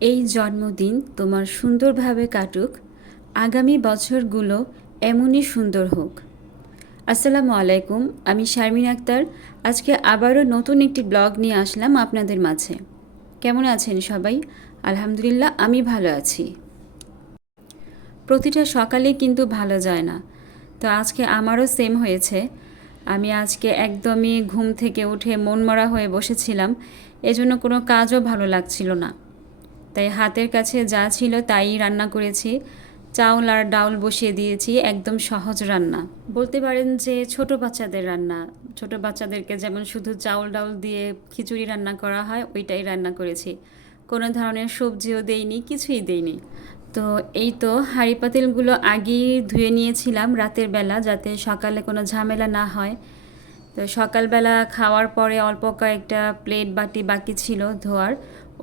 এই জন্মদিন তোমার সুন্দরভাবে কাটুক। আগামী বছরগুলো এমনই সুন্দর হোক। আসসালামু আলাইকুম, আমি শারমিন আক্তার। আজকে আবারও নতুন একটি ব্লগ নিয়ে আসলাম আপনাদের মাঝে। কেমন আছেন সবাই? আলহামদুলিল্লাহ, আমি ভালো আছি। প্রতিটা সকালে কিন্তু ভালো যায় না। তো আজকে আমারও সেম হয়েছে। আমি আজকে একদমই ঘুম থেকে উঠে মনমরা হয়ে বসেছিলাম। এজন্য কোনো কাজও ভালো লাগছিল না। তাই হাতের কাছে যা ছিল তাই রান্না করেছি। চাউল আর ডাউল বসিয়ে দিয়েছি, একদম সহজ রান্না। বলতে পারেন যে ছোট বাচ্চাদের রান্না। ছোট বাচ্চাদেরকে যেমন শুধু চাউল ডাউল দিয়ে খিচুড়ি রান্না করা হয়, ওইটাই রান্না করেছি। কোনো ধরনের সবজিও দেইনি, কিছুই দেইনি। তো এই তো হাঁড়ি পাতিলগুলো আগেই ধুয়ে নিয়েছিলাম রাতের বেলা যাতে সকালে কোনো ঝামেলা না হয়। তো সকালবেলা খাওয়ার পরে অল্প কয়েকটা প্লেট বাটি বাকি ছিল ধোয়ার।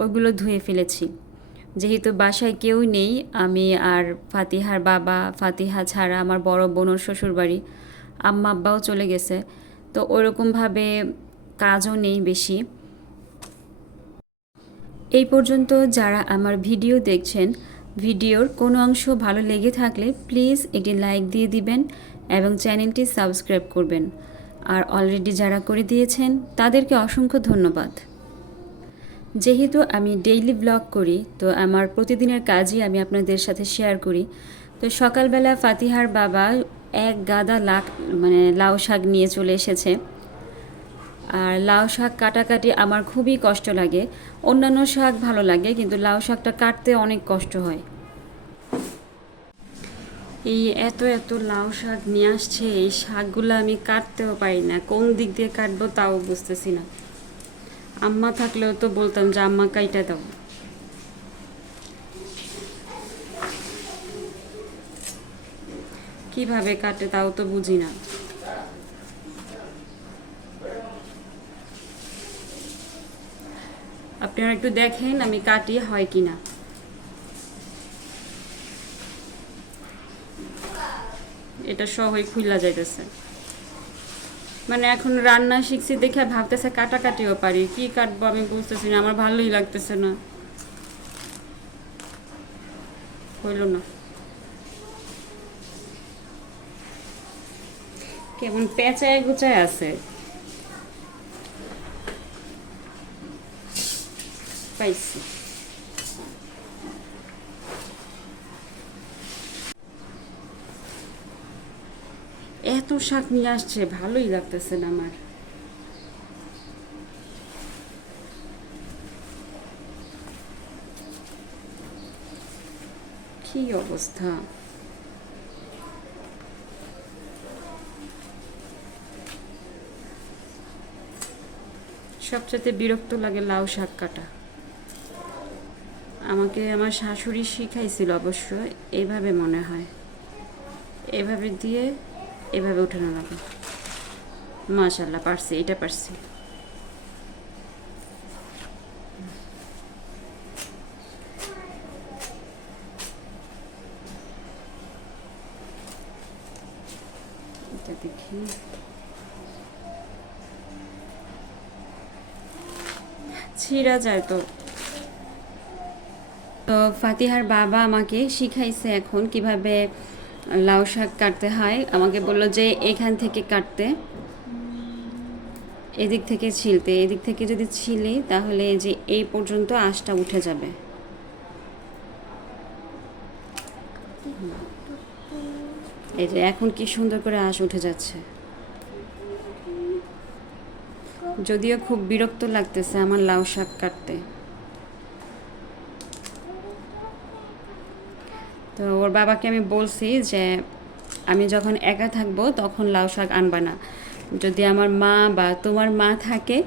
ওইগুলো ধুয়ে ফেলেছি। যেহেতু বাসায় কেউ নেই, আমি আর ফাতিহার বাবা, ফাতিহা ছাড়া আমার বড় বোনর শ্বশুরবাড়ি, আম্মা আব্বাও চলে গেছে। তো ওরকমভাবে কাজও নেই বেশি। এই পর্যন্ত যারা আমার ভিডিও দেখছেন, ভিডিওর কোনো অংশ ভালো লেগে থাকলে প্লিজ একটি লাইক দিয়ে দিবেন এবং চ্যানেলটি সাবস্ক্রাইব করবেন। আর অলরেডি যারা করে দিয়েছেন, তাদেরকে অসংখ্য ধন্যবাদ। যেহেতু আমি ডেইলি ব্লগ করি, তো আমার প্রতিদিনের কাজই আমি আপনাদের সাথে শেয়ার করি। তো সকালবেলা ফাতিহার বাবা এক গাদা লাখ মানে লাউ শাক নিয়ে চলে এসেছে। আর লাউ শাক কাটাকাটি আমার খুবই কষ্ট লাগে। অন্যান্য শাক ভালো লাগে, কিন্তু লাউ শাকটা কাটতে অনেক কষ্ট হয়। এই এত এত লাউ শাক নিয়ে আসছে, এই শাকগুলো আমি কাটতেও পারি না। কোন দিক দিয়ে কাটবো তাও বুঝতেছি না। আম্মা থাকলেও তো বলতাম যে আম্মা কাইটা দাও। কীভাবে কাটে তাও তো বুঝি না। আপনারা একটু দেখেন আমি কাটি হয় কি না এটা সহই খুললা যাইতেছে। মানে এখন রান্না শিখছি দেখে ভাবতেছে কাটাকাটিও পারি। কি কাটবো আমি বুঝতেছি না, আমার ভালোই লাগতেছে না। হইল না। কেমন পেঁচায় গুচায় আছে। পাইছি। এত শাক নিয়ে আসছে, ভালোই লাগতেছে না আমার। কি অবস্থা? সবচেয়ে বিরক্ত লাগে লাউ শাক কাটা। আমাকে আমার শাশুড়ি শিখাইছিল অবশ্য এইভাবে মনে হয়। এভাবে দিয়ে এভাবে উঠানো লাগে মাশাল্লাহ পারছি, এটা পারছি। ছিঁড়া যায় তো। তো ফাতিহার বাবা আমাকে শিখাইছে এখন কীভাবে লাউ শাক কাটতে হয়। আমাকে বলল যে, এখান থেকে কাটতে। এদিক থেকে ছিলতে। এদিক থেকে যদি ছিলি, তাহলে যে, এই পর্যন্ত আঁশটা উঠে যাবে। এই যে, এখন কি সুন্দর করে আঁশ উঠে যাচ্ছে। যদিও খুব বিরক্ত লাগতেছে আমার লাউ শাক কাটতে। তো ওর বাবাকে আমি বলছি যে, আমি যখন একা থাকব তখন লাউ শাক আনবা না। যদি আমার মা বা তোমার মা থাকে,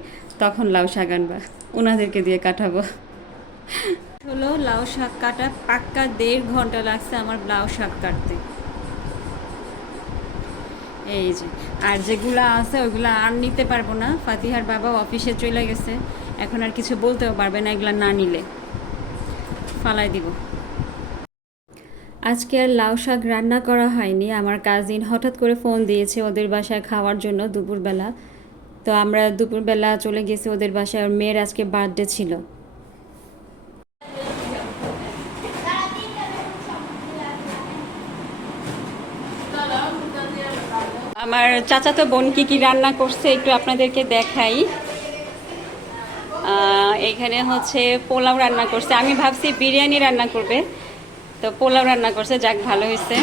তখন লাউ শাক আনবা। ওনাদেরকে দিয়ে কাটাবো। হলো, লাউ শাক কাটা পাক্কা দেড় ঘণ্টা লাগছে আমার লাউ শাক কাটতে। এই যে, আর যেগুলো আছে ওইগুলো আর নিতে পারব না। ফাতিহার বাবা অফিসে চলে গেছে। এখন আর কিছু বলতেও পারবে না, এগুলো না নিলে। ফালাই দিব। আজকে আর লাউ শাক রান্না করা হয়নি। আমার কাজিন হঠাৎ করে ফোন দিয়েছে ওদের বাসায় খাওয়ার জন্য দুপুরবেলা। তো আমরা দুপুরবেলা চলে গেছি ওদের বাসায়। ওর মেয়ের আজকে বার্থডে ছিল। আমার চাচাতো বোন কি কি রান্না করছে একটু আপনাদেরকে দেখাই। এখানে হচ্ছে পোলাও রান্না করছে। আমি ভাবছি বিরিয়ানি রান্না করবে। তো পোলাও রান্না করছে, যাক, ভালো হয়েছে।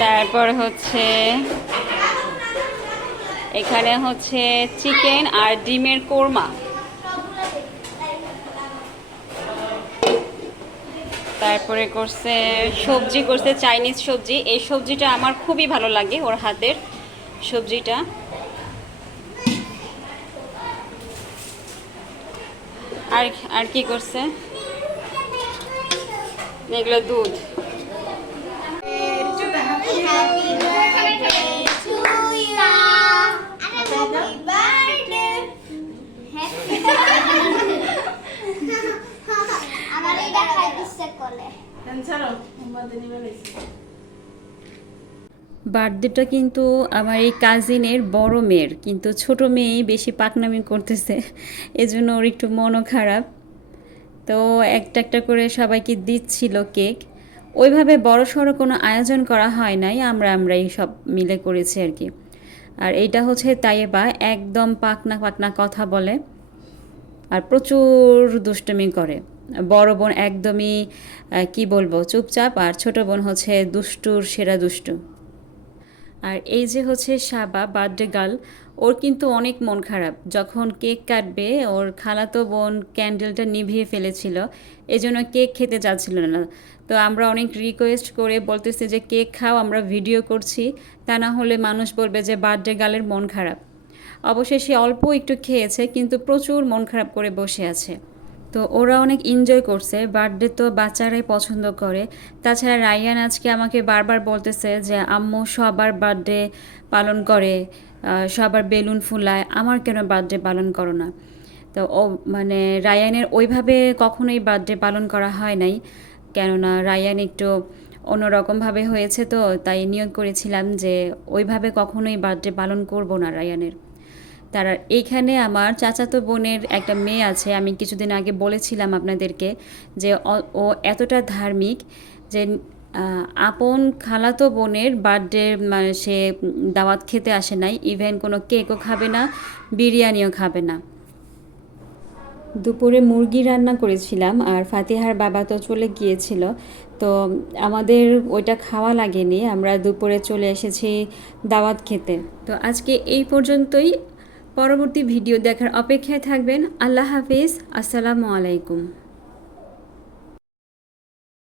তারপর হচ্ছে, এখানে হচ্ছে চিকেন আর ডিমের কোরমা। তারপরে করছে, সবজি করছে, চাইনিজ সবজি। এই সবজিটা আমার খুবই ভালো লাগে ওর হাতের সবজিটা। আর আর কি করছে? এগুলো দুধ বার্থডেটা কিন্তু আমার এই কাজিনের বড় মেয়ের, কিন্তু ছোট মেয়েই বেশি পাকনামি করতেছে। এজন্য ওর একটু মনও খারাপ। তো একটা একটা করে সবাইকে দিচ্ছিল কেক। ওইভাবে বড় সড়ো কোনো আয়োজন করা হয় নাই, আমরা আমরাই সব মিলে করেছি আর কি। আর এইটা হচ্ছে তাইবা একদম পাকনা পাকনা কথা বলে আর প্রচুর দুষ্টুমি করে। বড় বোন একদমই কি বলব, চুপচাপ আর ছোট বোন হচ্ছে দুষ্টুর সেরা দুষ্টু। আর এই যে হচ্ছে সাবা, বার্থডে গার্ল ওর কিন্তু অনেক মন খারাপ। যখন কেক কাটবে, ওর খালাতো বোন ক্যান্ডেলটা নিভিয়ে ফেলেছিল এই জন্য কেক খেতে যাচ্ছিল না। তো আমরা অনেক রিকোয়েস্ট করে বলতেছি যে, কেক খাও, আমরা ভিডিও করছি। তা না হলে মানুষ বলবে যে, বার্থডে গালের মন খারাপ। অবশেষে অল্প একটু খেয়েছে, কিন্তু প্রচুর মন খারাপ করে বসে আছে। তো ওরা অনেক এনজয় করছে বার্থডে তো বাচ্চারাই পছন্দ করে। তাছাড়া রায়ান আজকে আমাকে বারবার বলতেছে যে, আম্মু, সবার বার্থডে পালন করে সবার বেলুন ফুলায়, আমার কেন বার্থডে পালন করো না? তো ও মানে রায়ানের ওইভাবে কখনোই বার্থডে পালন করা হয় নাই, কেননা রায়ান একটু অন্যরকমভাবে হয়েছে তো, তাই নিয়োগ করেছিলাম যে, ওইভাবে কখনোই বার্থডে পালন করব না রায়ানের। তার, এইখানে আমার চাচাতো বোনের একটা মেয়ে আছে, আমি কিছুদিন আগে বলেছিলাম আপনাদেরকে যে ও এতটা ধার্মিক যে আপন খালাতো বোনের বার্থডে মানে সে দাওয়াত খেতে আসে নাই, ইভেন কোনো কেকও খাবে না, বিরিয়ানিও খাবে না। দুপুরে মুরগি রান্না করেছিলাম, আর ফাতিহার বাবা তো চলে গিয়েছিল, তো আমাদের ওইটা খাওয়া লাগেনি, আমরা দুপুরে চলে এসেছি দাওয়াত খেতে। তো আজকে এই পর্যন্তই পরবর্তী ভিডিও দেখার অপেক্ষায় থাকবেন। আল্লাহ হাফিজ। আসসালামু আলাইকুম।